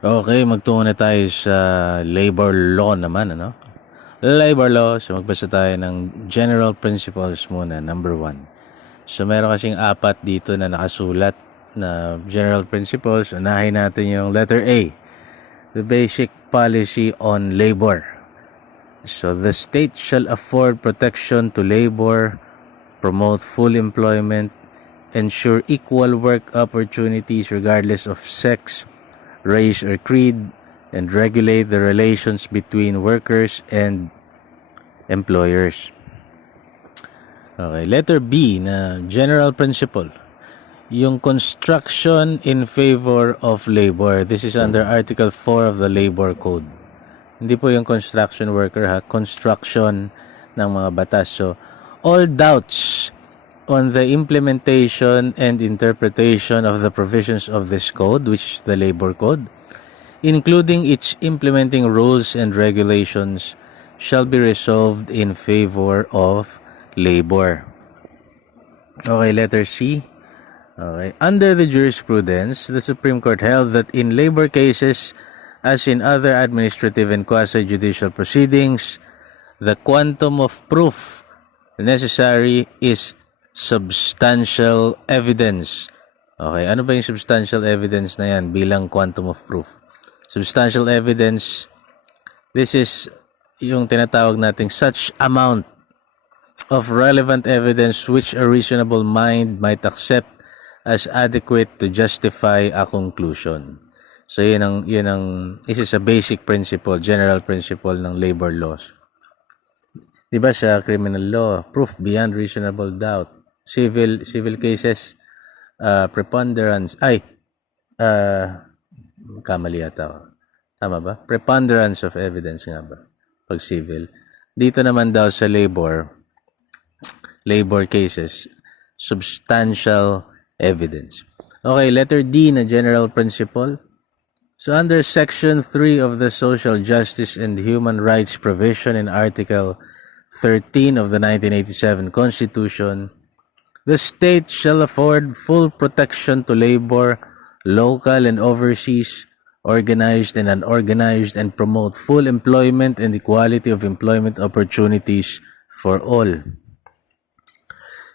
Okay, magtungo na tayo sa labor law naman, ano? Labor law, so magbasa tayo ng general principles muna, number 1. So meron kasing apat dito na nakasulat na general principles. Unahin natin yung letter A, the basic policy on labor. So the state shall afford protection to labor, promote full employment, ensure equal work opportunities regardless of sex, race, or creed, and regulate the relations between workers and employers. Okay, letter B na general principle. Yung construction in favor of labor. This is under Article 4 of the Labor Code. Hindi po yung construction worker ha, construction ng mga batas. So, all doubts on the implementation and interpretation of the provisions of this code, which is the Labor Code, including its implementing rules and regulations, shall be resolved in favor of labor. Okay, letter C. Okay. Under the jurisprudence, the Supreme Court held that in labor cases, as in other administrative and quasi-judicial proceedings, the quantum of proof necessary is substantial evidence. Okay, ano ba yung substantial evidence na yan bilang quantum of proof? Substantial evidence, this is yung tinatawag nating such amount of relevant evidence which a reasonable mind might accept as adequate to justify a conclusion. So this is a basic principle, general principle ng labor laws. Diba sa criminal law, proof beyond reasonable doubt. Civil cases, preponderance, kamali yata ako. Tama ba? Preponderance of evidence nga ba? Pag civil. Dito naman daw sa labor cases, substantial evidence. Okay, letter D na general principle. So under Section 3 of the Social Justice and Human Rights provision in Article 13 of the 1987 Constitution, the state shall afford full protection to labor, local and overseas, organized and unorganized, and promote full employment and equality of employment opportunities for all.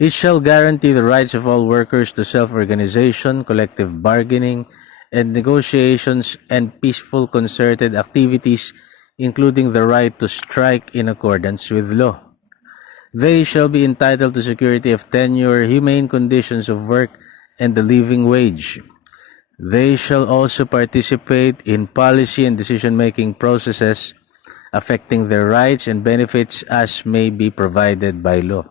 It shall guarantee the rights of all workers to self-organization, collective bargaining, and negotiations and peaceful concerted activities, including the right to strike in accordance with law. They shall be entitled to security of tenure, humane conditions of work, and the living wage. They shall also participate in policy and decision-making processes affecting their rights and benefits as may be provided by law.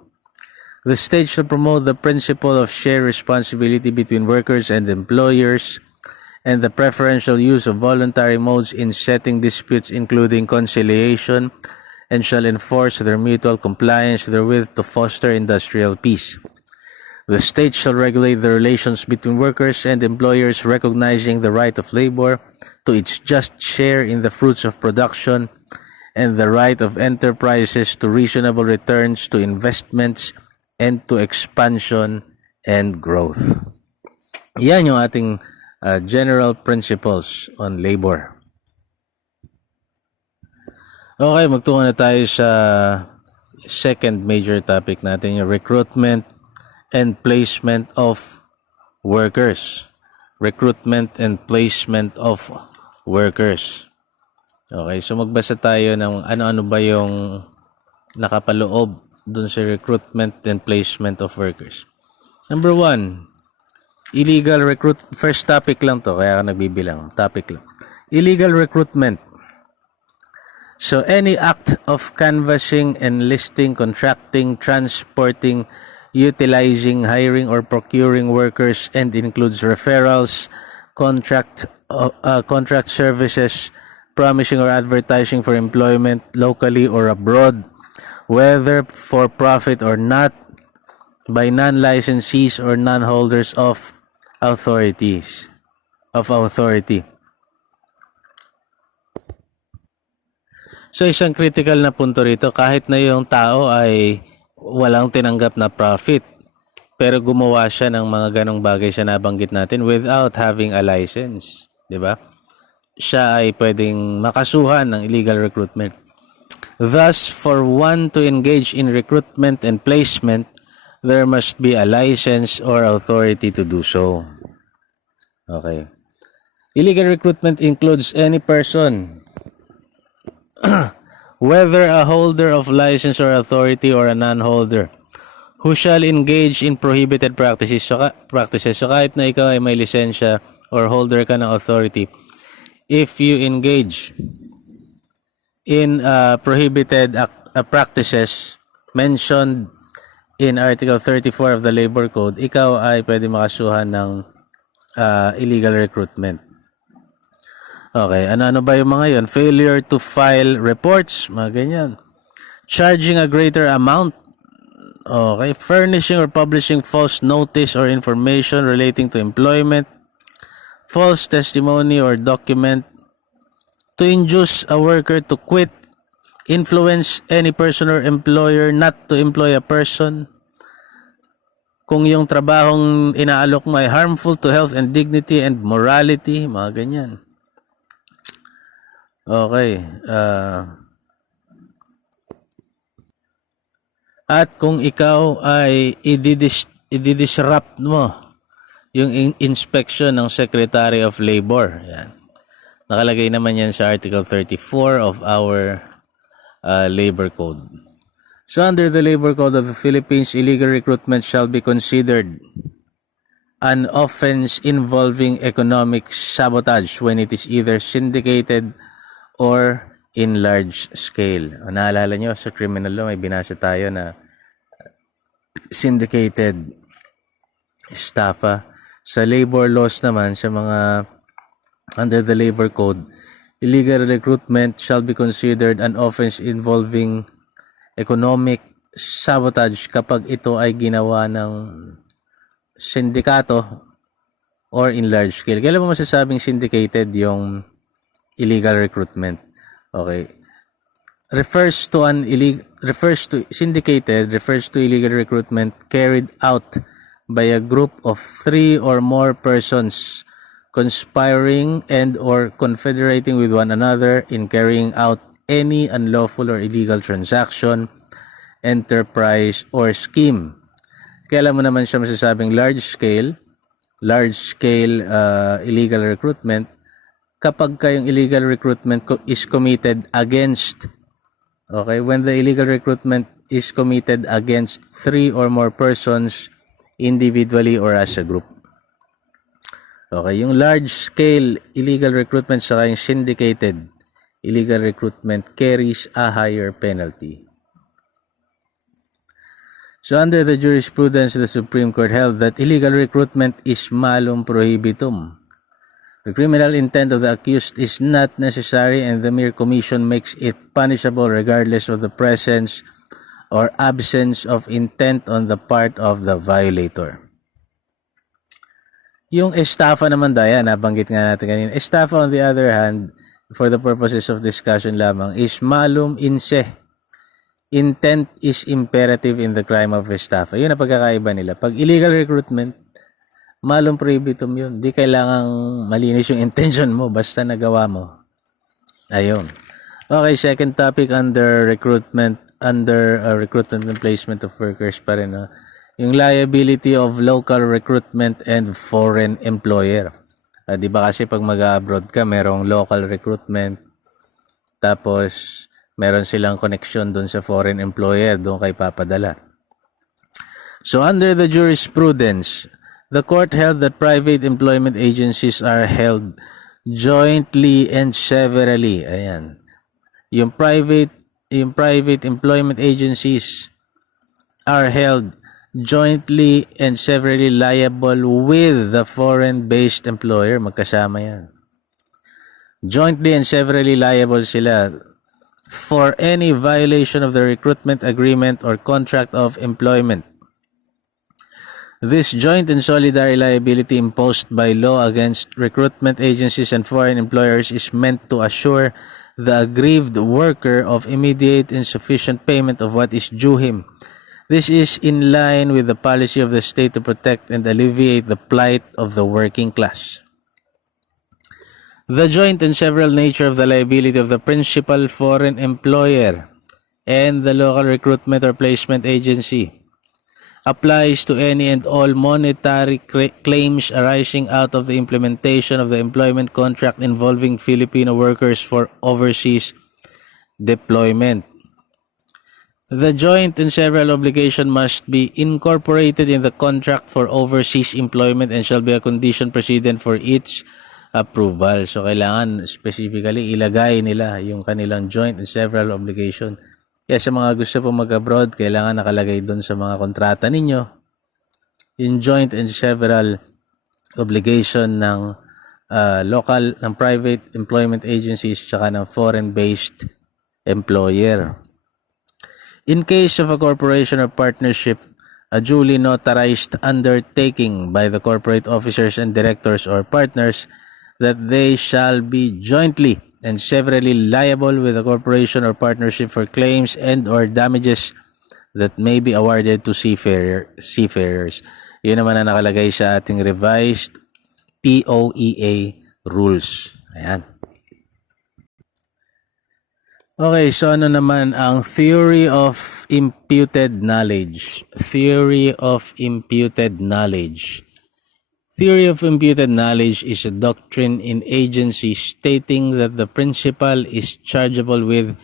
The state shall promote the principle of shared responsibility between workers and employers and the preferential use of voluntary modes in setting disputes, including conciliation, and shall enforce their mutual compliance therewith to foster industrial peace. The state shall regulate the relations between workers and employers, recognizing the right of labor to its just share in the fruits of production and the right of enterprises to reasonable returns to investments and to expansion and growth. Yan yung ating general principles on labor. Okay, magtungo na tayo sa second major topic natin, yung recruitment and placement of workers. Recruitment and placement of workers. Okay, so magbasa tayo ng ano-ano ba yung nakapaloob dun sa recruitment and placement of workers. Number 1, illegal first topic lang to, kaya nagbibilang, topic lang. Illegal recruitment. So any act of canvassing, enlisting, contracting, transporting, utilizing, hiring, or procuring workers and includes referrals, contract services, promising or advertising for employment locally or abroad, whether for profit or not, by non-licensees or non-holders of authority. So isang critical na punto rito, kahit na yung tao ay walang tinanggap na profit, pero gumawa siya ng mga ganong bagay sa nabanggit natin without having a license, di ba? siya ay pwedeng makasuhan ng illegal recruitment. Thus, for one to engage in recruitment and placement, there must be a license or authority to do so. Okay. Illegal recruitment includes any person, whether a holder of license or authority or a non-holder, who shall engage in prohibited practices. So kahit na ikaw ay may lisensya or holder ka ng authority, if you engage in prohibited practices mentioned in Article 34 of the Labor Code, ikaw ay pwede makasuhan ng illegal recruitment. Okay, ano ba yung mga yon? Failure to file reports, mga ganyan. Charging a greater amount. Okay, furnishing or publishing false notice or information relating to employment, false testimony or document, to induce a worker to quit, influence any person or employer not to employ a person, kung yung trabahong inaalok mo ay harmful to health and dignity and morality, mga ganyan. Okay. At kung ikaw ay i-disrupt mo yung inspection ng Secretary of Labor, yan. Nakalagay naman yan sa Article 34 of our Labor Code. So under the Labor Code of the Philippines, illegal recruitment shall be considered an offense involving economic sabotage when it is either syndicated or in large scale. Naalala nyo, sa criminal law, may binasa tayo na syndicated estafa. Sa labor laws naman, sa mga under the Labor Code, illegal recruitment shall be considered an offense involving economic sabotage kapag ito ay ginawa ng sindikato or in large scale. Kailan mo masasabing syndicated yung illegal recruitment? Okay. Syndicated refers to illegal recruitment carried out by a group of 3 or more persons conspiring and or confederating with one another in carrying out any unlawful or illegal transaction, enterprise, or scheme. Kailan mo naman siya masasabing large scale illegal recruitment kapag kayong illegal recruitment is committed against, okay, when the illegal recruitment is committed against 3 or more persons individually or as a group. Okay, yung large-scale illegal recruitment saka yung syndicated illegal recruitment carries a higher penalty. So under the jurisprudence, the Supreme Court held that illegal recruitment is malum prohibitum. The criminal intent of the accused is not necessary and the mere commission makes it punishable regardless of the presence or absence of intent on the part of the violator. Yung estafa naman, Daya, nabanggit nga natin kanina. Estafa, on the other hand, for the purposes of discussion lamang, is malum in se. Intent is imperative in the crime of estafa. Yun ang pagkakaiba nila. Pag illegal recruitment, malum prohibitum yun. Di kailangang malinis yung intention mo, basta nagawa mo. Ayun. Okay, second topic under recruitment and placement of workers pa rin. Yung liability of local recruitment and foreign employer. Di ba kasi pag mag-abroad ka, merong local recruitment, tapos meron silang connection doon sa foreign employer, doon kay papadala. So under the jurisprudence, the court held that private employment agencies are held jointly and severally. Ayan. Yung private employment agencies are held jointly and severally liable with the foreign-based employer. Magkasama yan. Jointly and severally liable sila for any violation of the recruitment agreement or contract of employment. This joint and solidary liability imposed by law against recruitment agencies and foreign employers is meant to assure the aggrieved worker of immediate and sufficient payment of what is due him. This is in line with the policy of the state to protect and alleviate the plight of the working class. The joint and several nature of the liability of the principal foreign employer and the local recruitment or placement agency applies to any and all monetary claims arising out of the implementation of the employment contract involving Filipino workers for overseas deployment. The joint and several obligation must be incorporated in the contract for overseas employment and shall be a condition precedent for each approval. So, kailangan specifically ilagay nila yung kanilang joint and several obligation. Kaya sa mga gusto po mag-abroad, kailangan nakalagay doon sa mga kontrata ninyo yung joint and several obligation ng local, ng private employment agencies tsaka ng foreign-based employer. In case of a corporation or partnership, a duly notarized undertaking by the corporate officers and directors or partners that they shall be jointly and severally liable with the corporation or partnership for claims and or damages that may be awarded to seafarers. Yun naman ang nakalagay sa ating revised POEA rules. Ayan. Okay, so ano naman ang theory of imputed knowledge? Theory of imputed knowledge. Theory of imputed knowledge is a doctrine in agencies stating that the principal is chargeable with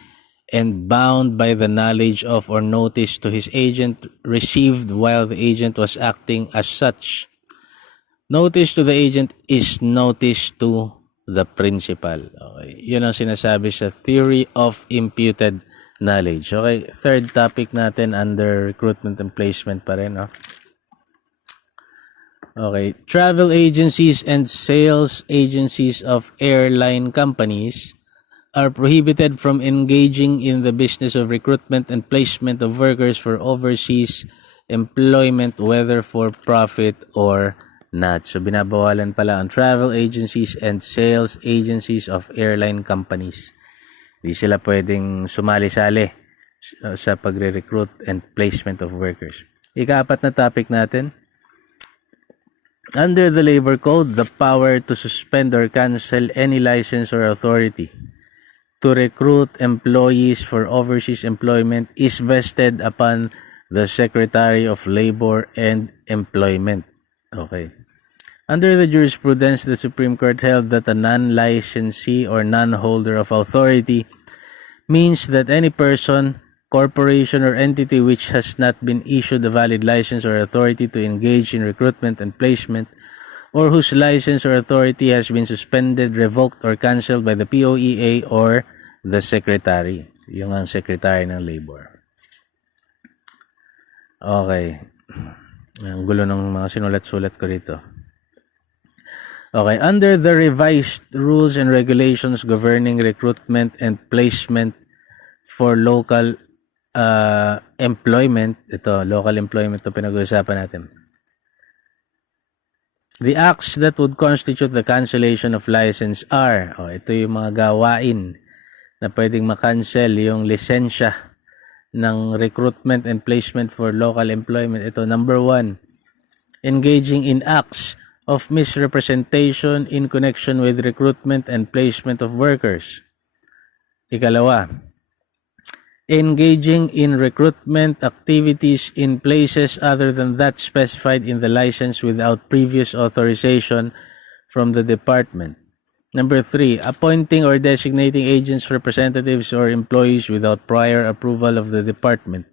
and bound by the knowledge of or notice to his agent received while the agent was acting as such. Notice to the agent is notice to the principal. Okay, yun ang sinasabi sa theory of imputed knowledge. Okay, third topic natin under recruitment and placement pa rin. Okay, travel agencies and sales agencies of airline companies are prohibited from engaging in the business of recruitment and placement of workers for overseas employment, whether for profit or not. So, binabawalan pala ang travel agencies and sales agencies of airline companies. Hindi sila pwedeng sumali-sali sa pagre-recruit and placement of workers. Ika-apat na topic natin. Under the Labor Code, the power to suspend or cancel any license or authority to recruit employees for overseas employment is vested upon the Secretary of Labor and Employment. Okay. Under the jurisprudence, the Supreme Court held that a non-licensee or non-holder of authority means that any person, corporation, or entity which has not been issued a valid license or authority to engage in recruitment and placement, or whose license or authority has been suspended, revoked, or cancelled by the POEA or the Secretary. Yung ang Secretary ng Labor. Okay. Ang gulo ng mga sinulat-sulat ko rito. Okay, under the revised rules and regulations governing recruitment and placement for local employment, local employment ito pinag-uusapan natin. The acts that would constitute the cancellation of license are, ito yung mga gawain na pwedeng makancel yung lisensya ng recruitment and placement for local employment. Ito, number 1, engaging in acts of misrepresentation in connection with recruitment and placement of workers. Ikalawa, engaging in recruitment activities in places other than that specified in the license without previous authorization from the department. Number 3, appointing or designating agents, representatives, or employees without prior approval of the department.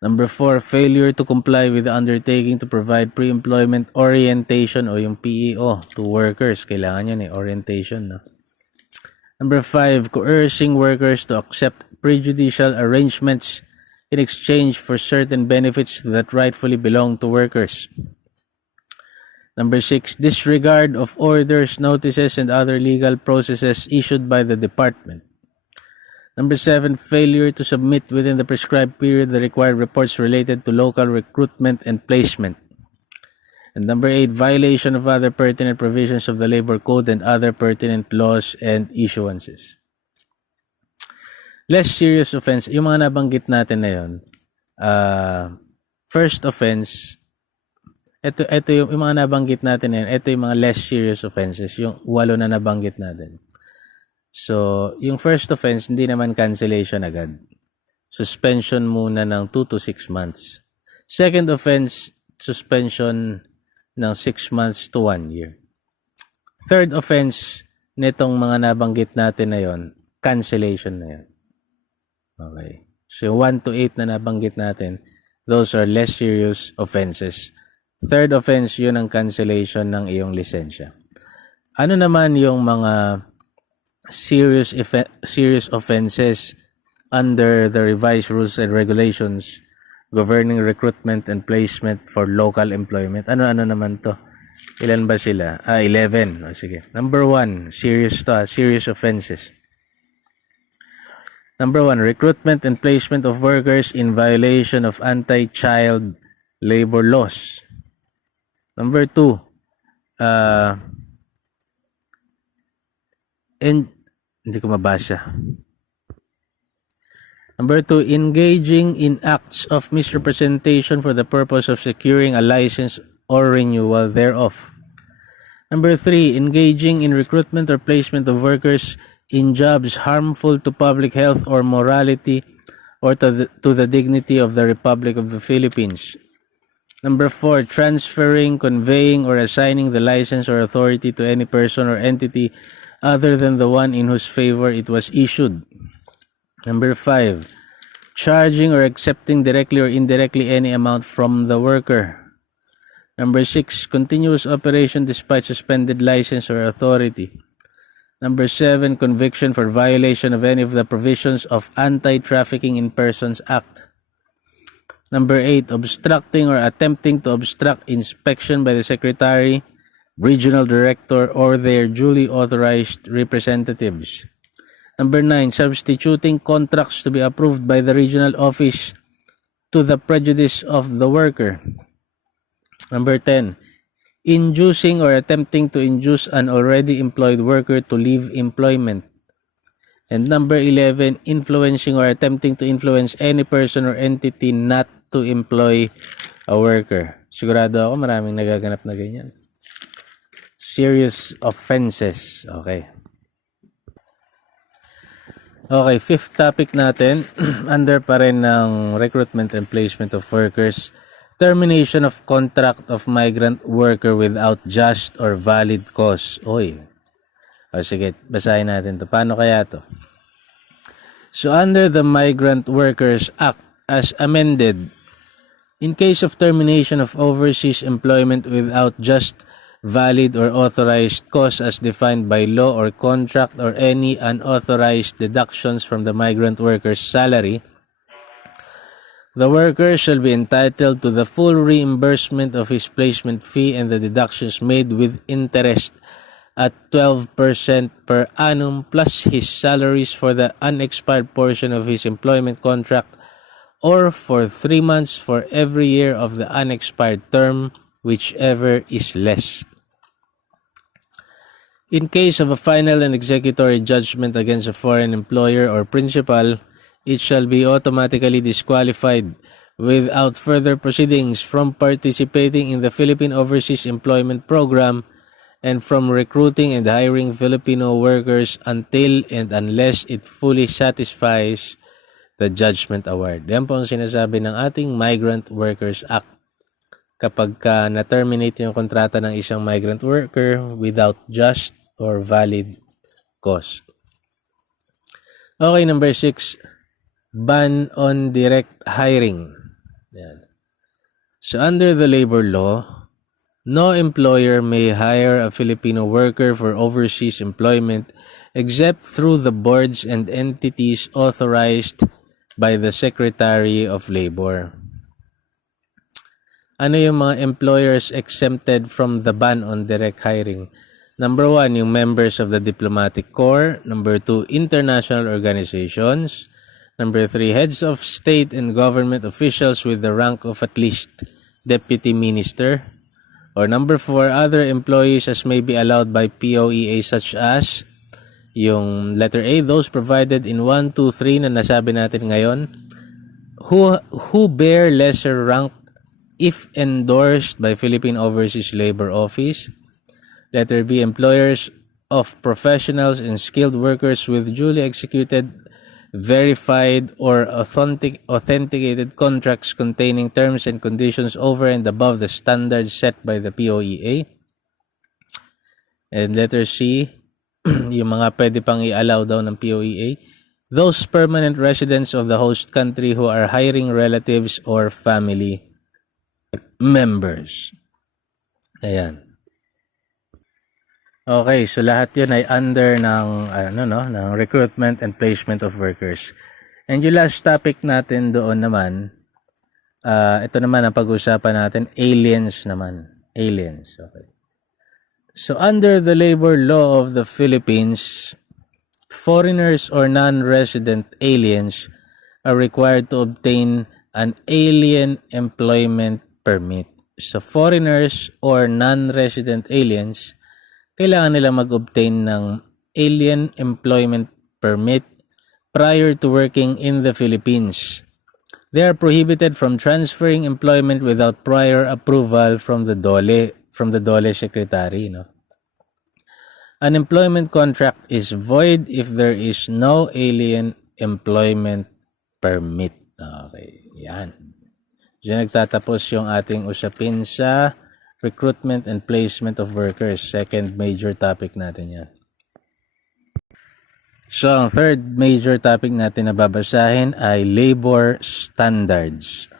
Number 4, failure to comply with the undertaking to provide pre-employment orientation o yung PEO to workers. Kailangan yun orientation. No? Number 5, coercing workers to accept prejudicial arrangements in exchange for certain benefits that rightfully belong to workers. Number 6, disregard of orders, notices, and other legal processes issued by the department. Number 7, failure to submit within the prescribed period the required reports related to local recruitment and placement. And number 8, violation of other pertinent provisions of the Labor Code and other pertinent laws and issuances. Less serious offense, yung mga nabanggit natin na yun, first offense, ito yung mga nabanggit natin yan. Ito yung mga less serious offenses, yung 8 na nabanggit natin. So, yung first offense, hindi naman cancellation agad. Suspension muna ng 2 to 6 months. Second offense, suspension ng 6 months to 1 year. Third offense, nitong mga nabanggit natin na yon, cancellation na yan. Okay. So, 1 to 8 na nabanggit natin, those are less serious offenses. Third offense, yun ang cancellation ng iyong lisensya. Ano naman yung mga serious offenses under the revised rules and regulations governing recruitment and placement for local employment? Ano naman to? Ilan ba sila? 11. Sige. Number 1, serious offenses. Number 1, recruitment and placement of workers in violation of anti-child labor laws. Number 2, hindi ko mabasa. Number 2, engaging in acts of misrepresentation for the purpose of securing a license or renewal thereof. Number 3, engaging in recruitment or placement of workers in jobs harmful to public health or morality or to the dignity of the Republic of the Philippines. Number 4, transferring, conveying, or assigning the license or authority to any person or entity other than the one in whose favor it was issued. Number 5, charging or accepting directly or indirectly any amount from the worker. Number 6, continuous operation despite suspended license or authority. Number 7, conviction for violation of any of the provisions of Anti-Trafficking in Persons Act. Number 8, obstructing or attempting to obstruct inspection by the Secretary, Regional Director, or their duly authorized representatives. Number 9, substituting contracts to be approved by the regional office to the prejudice of the worker. Number 10, inducing or attempting to induce an already employed worker to leave employment. And number 11, influencing or attempting to influence any person or entity not to employ a worker. Sigurado ako maraming nagaganap na ganyan. Serious offenses. Okay. Okay, fifth topic natin, under pa rin ng recruitment and placement of workers, termination of contract of migrant worker without just or valid cause. Oy. O sige, basahin natin to. Paano kaya to? So under the Migrant Workers Act as amended, in case of termination of overseas employment without just, valid, or authorized cause as defined by law or contract, or any unauthorized deductions from the migrant worker's salary, the worker shall be entitled to the full reimbursement of his placement fee and the deductions made with interest at 12% per annum plus his salaries for the unexpired portion of his employment contract, or for 3 months for every year of the unexpired term, whichever is less. In case of a final and executory judgment against a foreign employer or principal, it shall be automatically disqualified without further proceedings from participating in the Philippine Overseas Employment Program and from recruiting and hiring Filipino workers until and unless it fully satisfies the judgment award. Yan po ang sinasabi ng ating Migrant Workers Act. Kapag na-terminate yung kontrata ng isang migrant worker without just or valid cause. Okay, number 6, ban on direct hiring. Yan. So under the labor law, no employer may hire a Filipino worker for overseas employment except through the boards and entities authorized by the Secretary of Labor. Ano yung mga employers exempted from the ban on direct hiring? Number 1, yung members of the diplomatic corps. Number 2, international organizations. Number 3, heads of state and government officials with the rank of at least deputy minister. Or number 4, other employees as may be allowed by POEA such as yung letter A, those provided in 1, 2, 3 na nasabi natin ngayon, who bear lesser rank if endorsed by Philippine Overseas Labor Office. Letter B, employers of professionals and skilled workers with duly executed, verified, or authenticated contracts containing terms and conditions over and above the standards set by the POEA. And letter C, yung mga pwede pang i-allow daw ng POEA, those permanent residents of the host country who are hiring relatives or family members. Ayan. Okay, so lahat 'yun ay under ng ng recruitment and placement of workers. And yung last topic natin doon naman, ito naman ang pag-usapan natin, aliens naman. Aliens, okay. So under the labor law of the Philippines, foreigners or non-resident aliens are required to obtain an alien employment permit. So foreigners or non-resident aliens, kailangan nila mag-obtain ng alien employment permit prior to working in the Philippines. They are prohibited from transferring employment without prior approval from the DOLE secretary. No? An employment contract is void if there is no alien employment permit. Okay, yan. Diyan nagtatapos yung ating usapin sa recruitment and placement of workers. Second major topic natin yan. So, ang third major topic natin na babasahin ay labor standards.